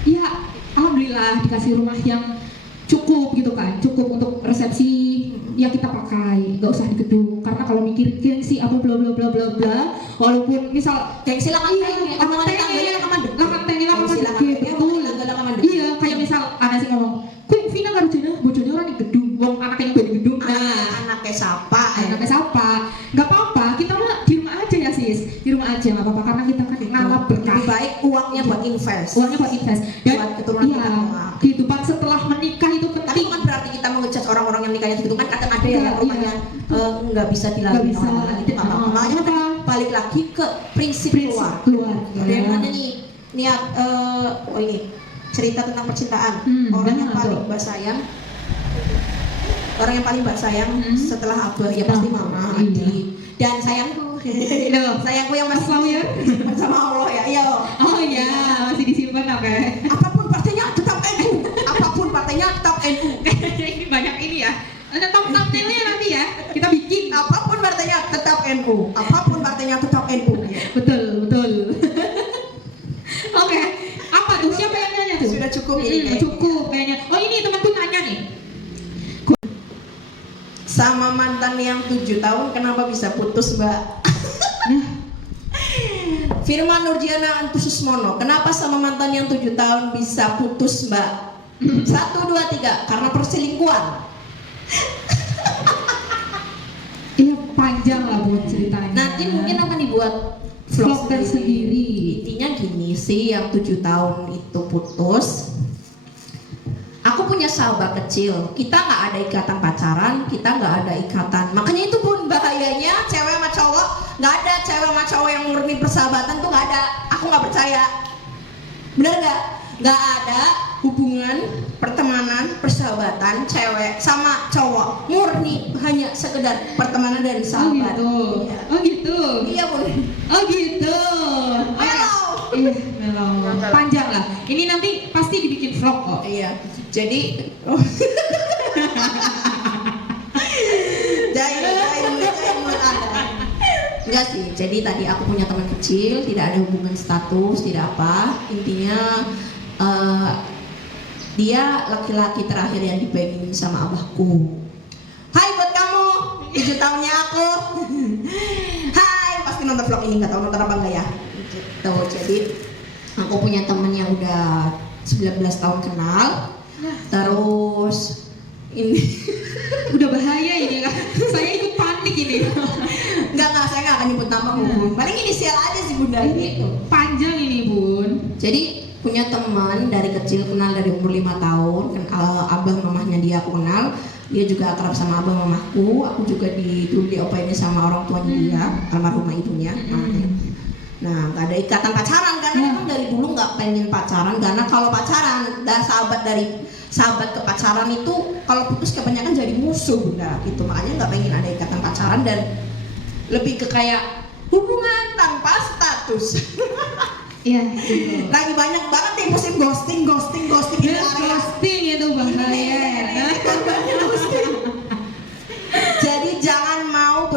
ya alhamdulillah dikasih rumah yang cukup gitu kan, cukup untuk resepsi yang kita pakai, nggak usah di gedung. Karena kalau mikir gengsi apa bla bla bla bla bla, walaupun misal Gengsi lah iya, omongan tangganya lah kamandek. lakan tengnya lah Gengsi lah kamandek, betul. lah kamandek. Iya, kayak misal ada sih ngomong, kok Vina karo Jana, bojone orang di gedung, wong anaknya yang di gedung. Nah, Anaknya siapa? anaknya siapa? Nggak apa-apa, kita mah di rumah aja ya sis, di rumah aja nggak apa-apa karena kita kan ngalap berkah. Lebih baik uangnya buat invest. Uangnya buat invest dan Buat keturunan iya, kita semua. kehidupan setelah menikah itu Tapi penting. bukan berarti kita mengejudge orang-orang yang nikahnya gitu kan kadang ada Iya, yang rumahnya nggak bisa dilalui Nggak bisa. orang-orang itu nggak apa-apa. Makanya kan tadi balik lagi ke prinsip keluar. keluar. Ada yang mana nih niat ini cerita tentang percintaan. Orang yang benar, paling tuh. mbak sayang, orang yang paling mbak sayang setelah abah ya Setelah pasti mama, mama, iya. adik dan sayangku. Loh, Sayangku yang masih Asal ya? bersama Allah ya. Iya. oh ya, masih disimpan oke. Apapun partainya tetap NU. Apapun partainya tetap NU. Ini banyak ini ya. Ada thumbnailnya nanti ya. Kita bikin. Apapun partainya tetap NU. Apapun partainya tetap NU. Betul, betul. Oke, apa tuh? Siapa yang nanya tuh? Sudah cukup ini kayaknya. Cukup kayaknya. Oh ini temanku nanya nih. Sama mantan yang 7 tahun kenapa bisa putus mbak? Nah, Firman Nurdiana Antususmono, kenapa sama mantan yang 7 tahun bisa putus mbak? 1, 2, 3, karena perselingkuhan. iya panjang lah buat ceritanya. Nanti mungkin akan dibuat vlog vlog tersendiri. Intinya gini sih, yang 7 tahun itu putus. Aku punya punya sahabat kecil, kita nggak ada ikatan pacaran, kita nggak ada ikatan. Makanya itu Bun, bahayanya cewek sama cowok, nggak ada cewek sama cowok yang murni persahabatan tuh nggak ada. Aku nggak percaya. Bener nggak? Nggak ada hubungan pertemanan persahabatan cewek sama cowok murni hanya sekedar pertemanan dan sahabat. Iya. Oh gitu. Iya Bun. Oh gitu. Halo. Iya, melo. Panjang lah. Ini nanti pasti dibikin vlog kok. Iya. Jadi enggak sih, jadi tadi aku punya teman kecil, tidak ada hubungan status, tidak apa. Intinya dia laki-laki terakhir yang dipengen sama abahku. Hai buat kamu, 7 tahunnya aku. Hai, pasti nonton vlog ini, nggak tahu nonton apa enggak ya. Gitu, jadi aku punya temen yang udah 19 tahun kenal. Terus ini Udah bahaya ini kan. Saya ikut panik ini. Enggak, saya nggak akan nyebut nama Bun. Paling inisial aja sih Bunda Ini gitu. panjang ini Bun. Jadi punya teman dari kecil, kenal dari umur 5 tahun, abah mamahnya dia aku kenal. Dia juga akrab sama abah mamaku. Aku juga dulu diopainnya sama orang tuanya dia, almarhumah ibunya, mamanya. Nah, nggak ada ikatan pacaran karena memang dari dulu nggak pengen pacaran, karena kalau pacaran dan sahabat ke pacaran itu kalau putus kebanyakan jadi musuh Bunda gitu. Makanya nggak pengen ada ikatan pacaran dan lebih ke kayak hubungan tanpa status. Iya. Gitu. Lagi banyak banget nih musim ghosting di Ya, area. ghosting itu bahaya. Jadi jangan mau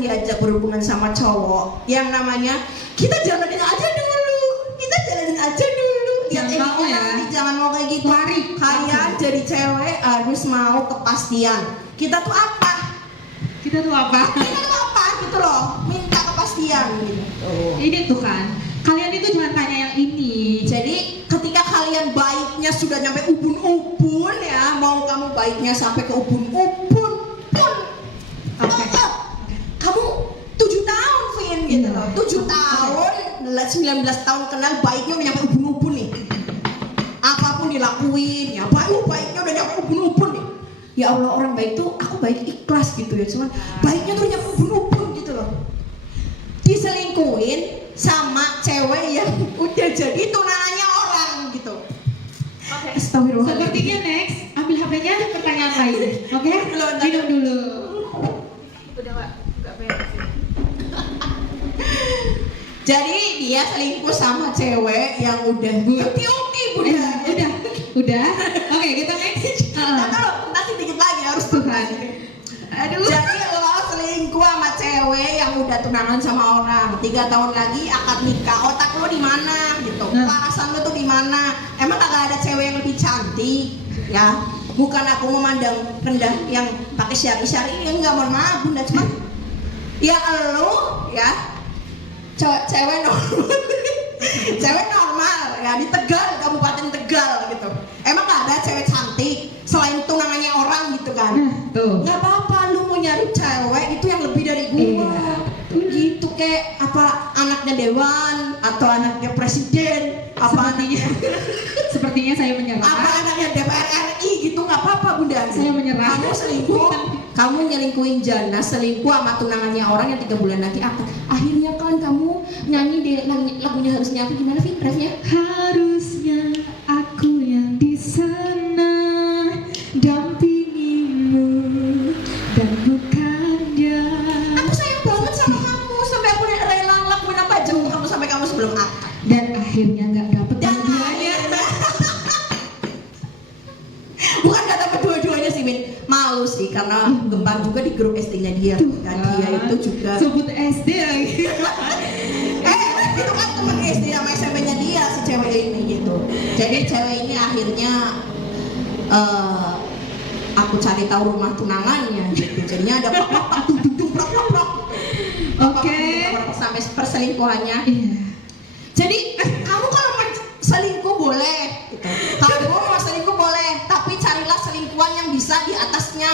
diajak berhubungan sama cowok yang namanya kita jalanin aja dulu. Jangan mau ya. Jangan mau kayak gitu. Lari. Kalian jadi cewek harus mau kepastian. Kita tuh apa? Kita tuh apa? Kita tuh apa gitu loh. Minta kepastian gitu. Ini tuh kan. Kalian itu jangan tanya yang ini. Jadi ketika kalian baiknya sudah nyampe ubun-ubun ya, mau kamu baiknya sampai ke ubun-ubun pun kamu 7 tahun Vin gitu loh. 7 tahun, 19 tahun kenal, baiknya udah nyampe ubun-ubun nih. Apapun dilakuin ya, baiknya udah nyampe ubun-ubun nih. Ya Allah, orang baik tuh aku baik ikhlas gitu ya, cuman baiknya tuh nyampe ubun-ubun gitu loh. Diselingkuhin sama cewek yang udah jadi tunangannya orang gitu. Oke. Astagfirullahaladzim. Sepertinya next, ambil HP-nya pertanyaan lain. Oke? Minum dulu. Udah nggak beres. Jadi dia selingkuh sama cewek yang udah uti Bunda. Udah. Oke, kita next. Nah, kalau nanti dikit lagi harus Tuhan. Aduh. Jadi lo selingkuh sama cewek yang udah tunangan sama orang, 3 tahun lagi akad nikah. Otak lo di mana gitu? Perasaan lo tuh di mana? Emang kagak ada cewek yang lebih cantik? Ya, bukan aku memandang rendah yang pakai syari-syari, enggak, mohon maaf Bunda, cuman ya lo ya cewek normal. Cewek normal ya di Tegal, Kabupaten Tegal gitu. Emang gak ada cewek cantik selain tunangannya orang gitu kan? Tuh. Gak apa-apa, lu mau nyari cewek itu yang lebih dari gua. Gitu kayak apa anaknya dewan atau anaknya presiden, apa anaknya Sepertinya saya menyerah. apa anaknya DPR RI gitu, nggak apa-apa Bunda. Saya menyerah. Kamu selingkuh, kamu nyelingkuhin Jana, selingkuh sama tunangannya orang yang 3 bulan lagi akan. Akhirnya kan kamu nyanyi deh lagunya harusnya apa gimana sih refnya? Harusnya aku yang di sana dampingimu dan bukan dia. Aku sayang banget sama kamu sampai aku rela ngelakuin apa aja untuk kamu sampai kamu sebelum akad. Dan akhirnya nggak dapet Dan dua-duanya. bukan gak dapet dua-duanya sih Min, malu sih karena gempar juga di grup SD-nya dia kan, dia itu juga Sebut SD lagi. itu kan temen SD sama SMP-nya dia si cewek ini gitu. Jadi cewek ini akhirnya aku cari tahu rumah tunangannya gitu. Jadinya ada pak Oke. sampai perselingkuhannya. Iya. Jadi kamu kalau mau selingkuh boleh gitu. Kamu mau selingkuh boleh, tapi carilah selingkuhan yang bisa di atasnya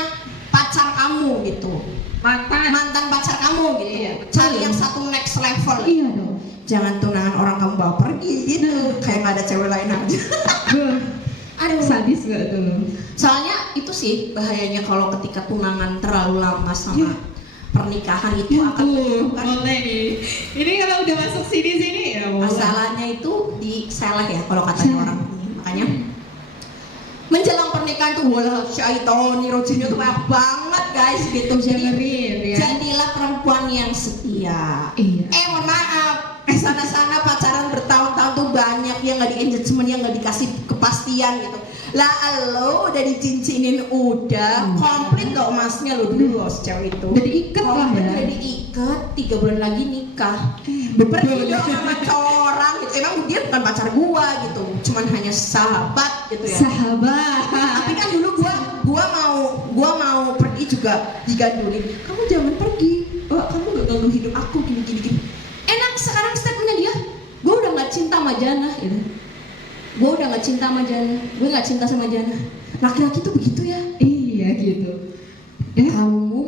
pacar kamu gitu. Mantan pacar kamu gitu. Iya, Cari yang satu next level. Iya dong. Jangan tunangan orang kamu bawa pergi gitu. Kayak nggak ada cewek lain aja. Aduh. Sadis gak tuh? Soalnya itu sih bahayanya kalau ketika tunangan terlalu lama sama pernikahan itu akan menyebabkan boleh nih. Ini kalau udah masuk sini ya boleh. masalahnya itu di seleh ya kalau katanya orang. Makanya menjelang pernikahan tuh wala syaitoni rojinya tuh banyak banget guys gitu. Dengerin ya. Jadilah perempuan yang setia. Iya. Mohon maaf, di sana-sana pacaran bertahun-tahun tuh banyak yang nggak di engagement, yang nggak dikasih kepastian gitu. Lah lo udah dicincinin udah komplit lo emasnya lo dulu lo cewek itu. Udah diikat lah Komplit, ya. udah diikat 3 bulan lagi nikah. Betul. Pergi dong sama cowok orang gitu. Emang dia bukan pacar gua gitu, cuman hanya sahabat gitu ya. Sahabat. Tapi kan dulu gua mau pergi juga digandulin. Kamu jangan pergi. Kamu gak ganggu hidup aku gini. Enak sekarang statementnya dia. Gua udah nggak cinta sama Jana gitu. Gua udah nggak cinta sama Jana. Gue nggak cinta sama Jana. Laki-laki tuh begitu ya. Iya gitu. Ya. Kamu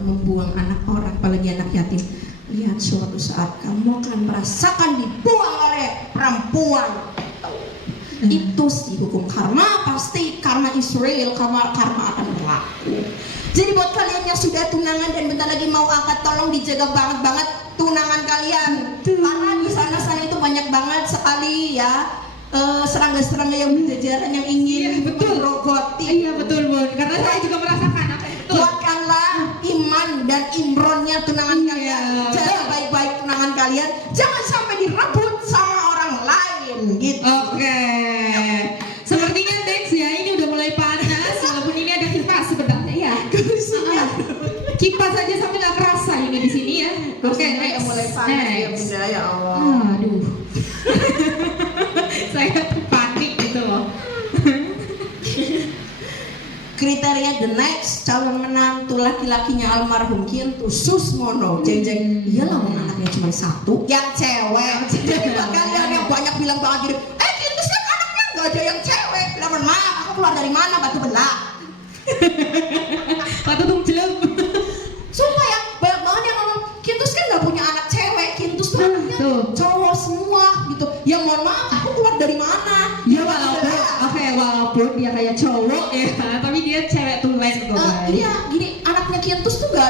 membuang anak orang, apalagi anak yatim. Lihat suatu saat kamu akan merasakan dibuang oleh perempuan. Itu sih hukum karma, pasti karma Israel, karma akan berlaku. Jadi buat kalian yang sudah tunangan dan bentar lagi mau akad, tolong dijaga banget tunangan kalian. Karena di sana itu banyak banget sekali ya serangga-serangga yang berjajaran yang ingin merogoti. Iya betul Bun, karena saya juga merasakan apa itu. Betul. Kuatkanlah iman dan imronnya tunangan kalian. Jaga baik-baik tunangan kalian. Jangan sampai direbut sama orang lain gitu. Oke. Sepertinya next ya, ini udah mulai panas walaupun ini ada kipas sebenarnya ya. Kipas aja sampai nggak kerasa ini di sini ya. Oke, next. Mulai panas ya Next. Bunda ya Allah. Aduh. Saya tuh panik gitu loh. Kriteria the next calon menantu laki-lakinya almarhum Kintu Susmono. Jeng iyalah anaknya cuma satu yang cewek. Jadi buat kalian yang banyak bilang banget gini, Kintu kan anaknya nggak ada yang cewek. Bilang maaf, aku keluar dari mana batu belah. Patut dong jelek. Sumpah ya, banyak banget yang ngomong Kintus kan nggak punya anak cewek, Kintus tuh anaknya Tuh. cowok semua gitu. Ya mohon maaf, aku keluar dari mana? Ya walaupun dia kayak cowok ya, tapi dia cewek tulen kok guys. Iya, gini anaknya Kintus tuh nggak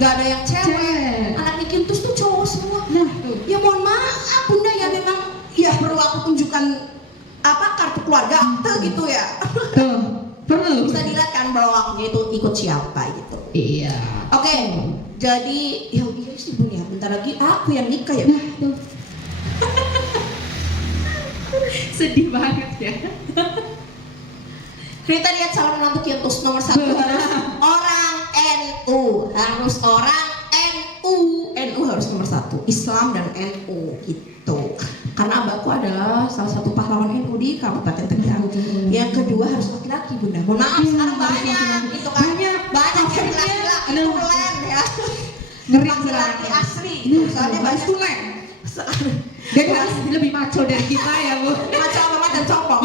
ada yang cewek. Anaknya Kintus tuh cowok semua. Nah, tuh. Ya mohon maaf Bunda ya memang ya perlu aku tunjukkan kartu keluarga akte gitu ya. Tuh, perlu. Bisa dilihat kan bahwa aku itu ikut siapa gitu. Iya. Oke, jadi ya iya sih Bun ya, bentar lagi aku yang nikah ya. Nah, tuh. Sedih banget ya. Kriteria calon menantu Kintus nomor 1 harus orang NU, NU harus nomor 1, Islam dan NU gitu. Karena abahku adalah salah satu pahlawan NU di Kabupaten Tegal. Yang kedua harus laki-laki Bunda. Mohon maaf sekarang banyak itu kan. Banyak yang laki-laki tulen ya. Ngeri Laki-laki banget. asli gitu. Soalnya banyak tulen. Dia lebih maco dari kita ya Bu. Maco omongan dan copong.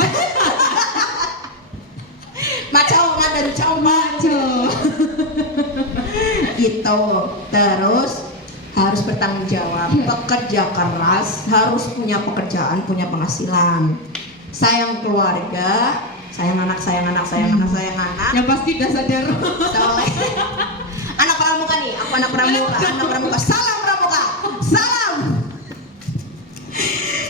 Maco omongan dan copong. Maco. Gitu. Terus harus bertanggung jawab, bekerja keras, harus punya pekerjaan, punya penghasilan, sayang keluarga, sayang anak. Yang pasti udah sadar. Soleh. Anak pramuka nih, aku anak pramuka. Salam pramuka, salam.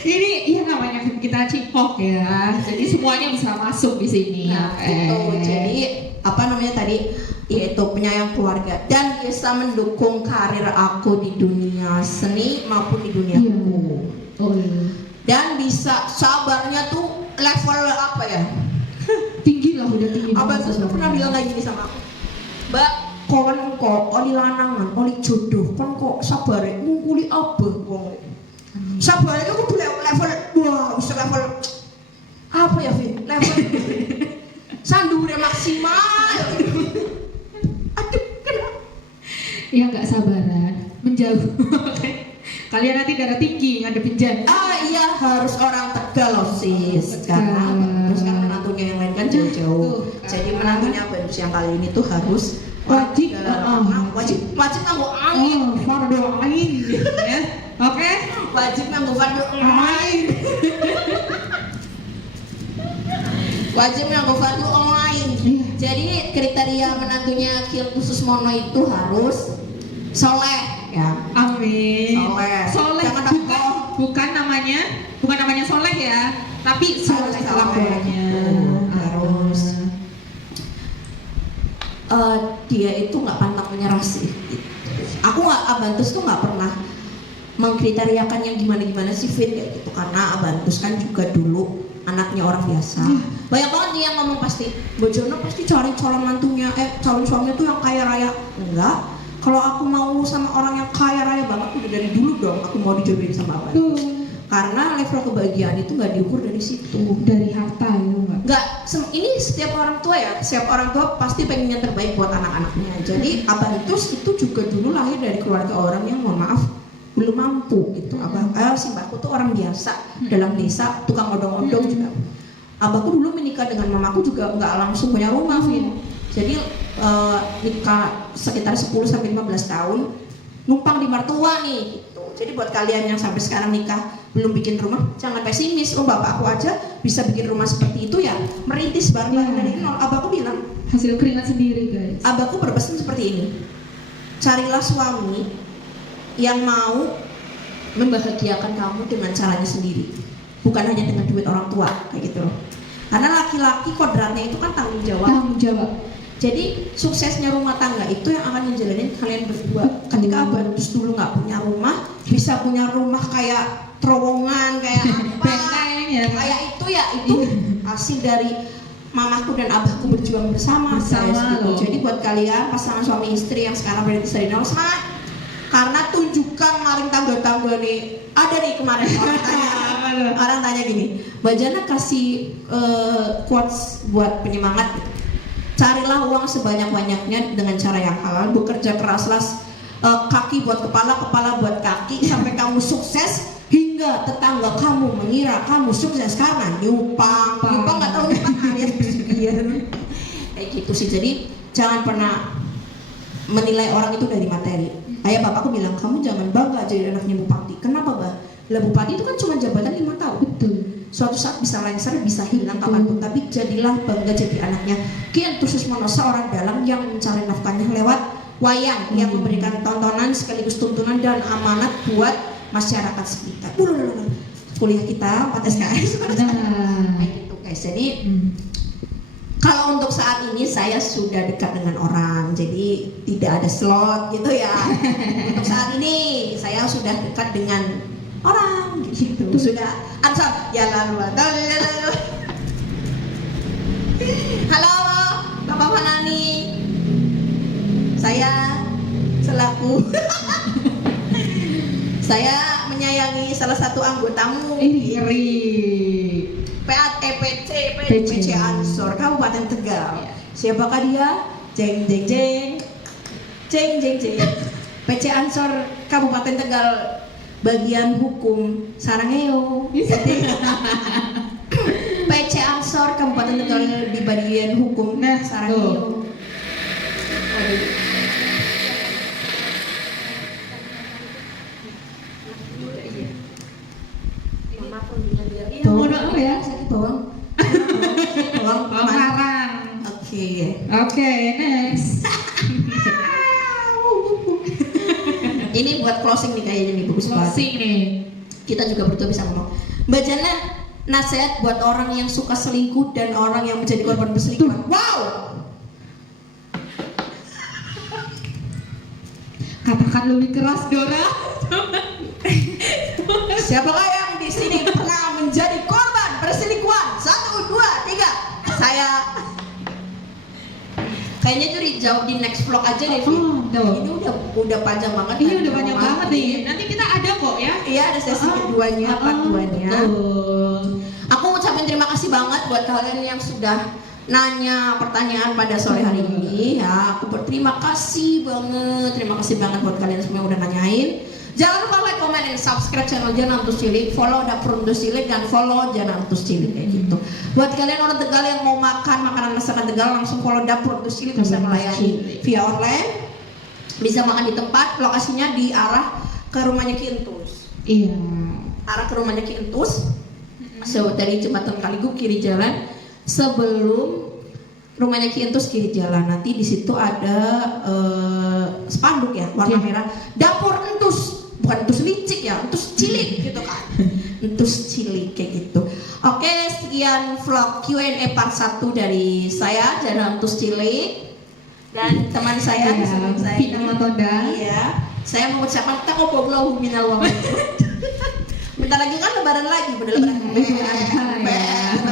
Ini ya namanya kita cipok ya, jadi semuanya bisa masuk di sini. Nah, gitu. Jadi apa namanya tadi? Yaitu penyayang keluarga dan bisa mendukung karir aku di dunia seni maupun di dunia hukum. Oh iya. Dan bisa sabarnya tuh level apa ya? Tinggi lah, udah tinggi. Abang tuh pernah bilang kayak gini sama aku, Mbak, kon kok oli lanangan, oli jodoh, kon kok sabar ngungkuli apa wong. Sabar itu kudu level, wah bisa level apa ya, Vin? Level sandure maksimal. Aduh, kenapa? Ya nggak sabaran, menjauh. Kalian nanti darah tinggi ngadepin janji. Iya harus orang Tegal loh sis. Karena terus kan menantunya yang lain kan jauh-jauh. Jadi menantunya Bagus yang kali ini tuh harus wajib nganggo angin. Fardu ain ya. Oke? Wajib nganggo fardu ain. Wajib menanggung fardu online. Iya. Jadi kriteria menantunya Ki Khusus Mono itu harus soleh ya. Amin. Soleh. Soleh Jangan bukan namanya soleh ya, tapi soleh Soleh. kelakuannya. Harus. Dia itu nggak pantang menyerah sih. Aku nggak, Abantus tuh nggak pernah mengkriteriakan yang gimana sih fit kayak gitu, karena Abantus kan juga dulu anaknya orang biasa. Banyak banget nih yang ngomong pasti Bojono pasti cari calon mantunya, calon suaminya tuh yang kaya raya. Enggak, kalau aku mau sama orang yang kaya raya banget udah dari dulu dong aku mau dijodohin sama Abantus. Karena level kebahagiaan itu nggak diukur dari situ, Dari harta itu enggak. nggak ini setiap orang tua ya, setiap orang tua pasti pengen yang terbaik buat anak-anaknya. Jadi Abantus itu juga dulu lahir dari keluarga orang yang mohon maaf belum mampu gitu. Simbahku tuh orang biasa dalam desa, tukang odong-odong juga. Abahku dulu menikah dengan mamaku juga nggak langsung punya rumah, Vin. Jadi nikah sekitar 10-15 tahun, numpang di mertua nih gitu. Jadi buat kalian yang sampai sekarang nikah belum bikin rumah, jangan pesimis. Bapakku aja bisa bikin rumah seperti itu ya, merintis bareng-bareng dari nol. Abahku bilang, Hasil keringat sendiri guys. abahku berpesan seperti ini, carilah suami yang mau membahagiakan kamu dengan caranya sendiri, bukan hanya dengan duit orang tua kayak gitu loh. Karena laki-laki kodratnya itu kan tanggung jawab. Tanggung jawab. Jadi suksesnya rumah tangga itu yang akan menjalanin kalian berdua. Ketika Abantus dulu nggak punya rumah, bisa punya rumah kayak terowongan, kayak apa, Benteng ya. kayak itu ya, itu hasil dari mamaku dan abahku berjuang bersama guys, gitu. Loh. Jadi buat kalian pasangan suami istri yang sekarang berada di Sarinal, semangat! Karena tunjukkan maling tangga-tangga nih. Ada nih kemarin orang tanya gini, Mbak Jana kasih quotes buat penyemangat gitu. Carilah uang sebanyak-banyaknya dengan cara yang halal, bekerja keraslah, kaki buat kepala, kepala buat kaki, sampai kamu sukses hingga tetangga kamu mengira kamu sukses karena nyupang nggak tahu nyupang alias pesugihan kayak gitu sih. Jadi jangan pernah menilai orang itu dari materi. Ayah bapakku bilang, kamu jangan bangga jadi anaknya bupati. Kenapa, Bah? Lah bupati itu kan cuma jabatan 5 tahun. Betul. Suatu saat bisa lengser, bisa hilang kapanpun. Tapi jadilah bangga jadi anaknya Ki Khusus Mono, seorang dalang yang mencari nafkahnya lewat wayang, yang memberikan tontonan sekaligus tuntunan dan amanat buat masyarakat sekitar. Kuliah kita 4 SKS. Nah. Kayak gitu guys. Jadi kalau untuk saat ini saya sudah dekat dengan orang, jadi tidak ada slot gitu ya. Untuk saat ini saya sudah dekat dengan orang gitu. Sudah ansap ya lalu. Halo, Bapak Fanani. Saya selaku saya menyayangi salah satu anggotamu. Ngeri. PC Ansor Kabupaten Tegal. Siapakah dia? Jeng jeng jeng jeng jeng jeng. PC Ansor Kabupaten Tegal bagian hukum Sarangeo. PC Ansor Kabupaten Tegal di bagian hukum Sarangeo. Mau apa ya? Sakit bawang. Bawang Larang. Oke, next. Ini buat closing nih kayaknya nih, bagus banget. Closing nih. Kita juga berdua bisa ngomong. Mbak Jana, nasihat buat orang yang suka selingkuh dan orang yang menjadi korban perselingkuhan. Wow. Katakan lebih keras, Dora. Siapakah yang di sini pernah menjadi korban perselingkuhan? 1, 2, 3. Saya. Kayaknya itu dijawab di next vlog aja deh. Ini udah panjang banget. Iya, udah panjang banget nih. Nanti kita ada kok ya. Iya, ada sesi keduanya, part 2-nya. Aku ucapin terima kasih banget buat kalian yang sudah nanya pertanyaan pada sore hari ini ya. Aku berterima kasih banget. Terima kasih banget buat kalian semua yang udah nanyain. Jangan lupa like, comment, dan subscribe channel Jana Antus Cilik, follow Dapur Antus Cilik, dan follow Jana Antus Cilik kayak gitu. Buat kalian orang Tegal yang mau makan makanan masakan Tegal, langsung follow Dapur Antus Cilik, bisa melayani via online, bisa makan di tempat, lokasinya di arah ke rumahnya Ki Entus. Iya. Arah ke rumahnya Ki Entus. So dari jembatan Kaligu kiri jalan, sebelum rumahnya Ki Entus kiri jalan. Nanti di situ ada spanduk ya warna merah. Dapur Entus, bukan Entus licik ya, Entus cilik gitu kan. Entus cilik kayak gitu. Oke, sekian vlog Q&A part 1 dari saya Jana Entus cilik dan teman saya di samping saya. Vina Matonda. Iya. Saya mengucapkan taqabbalallahu minal wa minkum. Bentar lagi kan lebaran lagi, udah lebaran. Iya, ya.